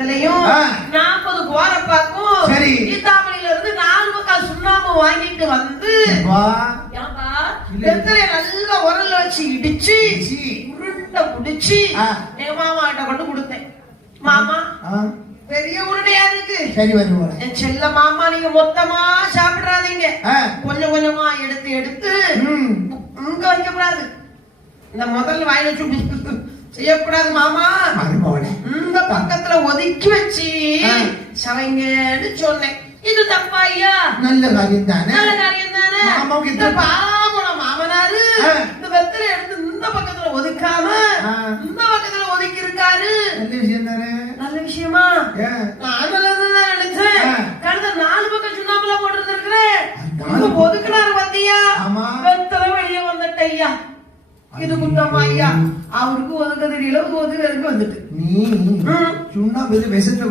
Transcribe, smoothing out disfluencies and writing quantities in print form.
40 கோரப்பாக்கும் சீத்தாமணில இருந்து 4 பக்கம் சுண்ணாம்பு வாங்கிட்டு வந்து வெத்தலைய நல்லா உரல்ல வச்சு இடிச்சு உருண்டை புடிச்சு எங்க மாமா கிட்ட கொண்டு கொடுத்தேன். மாமா பெரிய உருண்டையா இருக்கு, என் செல்ல மாமா நீங்க மொத்தமா சாப்பிடாதீங்க, கொஞ்சம் கொஞ்சமா எடுத்து எடுத்து இங்க வைக்க கூடாது, இந்த முதல்ல வாயில வச்சு செய்யக்கூடாது மாமா, இந்த பக்கத்துல ஒதுக்கி வச்சு சமைங்கன்னு சொன்னேன். இது தப்பா ஐயா? நல்ல காரியம் தானே, நல்ல காரியம் தானே. இந்த பாவம் மாமனாரு இந்த வெத்தலை எடுத்து இந்த பக்கத்துல ஒதுக்காம இந்த பக்கத்துல ஒதுக்கி இருக்காரு. நல்ல விஷயம் தானே, நல்ல விஷயமா? நான் நல்லதுதான் நினைச்சேன். கடந்த 4 பக்கம் சுண்ணாம்புல போட்டு இருக்கிறேன், ஒதுக்குனாரு வந்தியா, வெத்தலை வெளியே வந்துட்ட ஐயா. இது குத்தமா ஐயா? அவருக்கு ஒதுக்க தெரியல, ஒதுக்கு வந்துட்டு நீ சுண்ணாம்பு விஷத்தை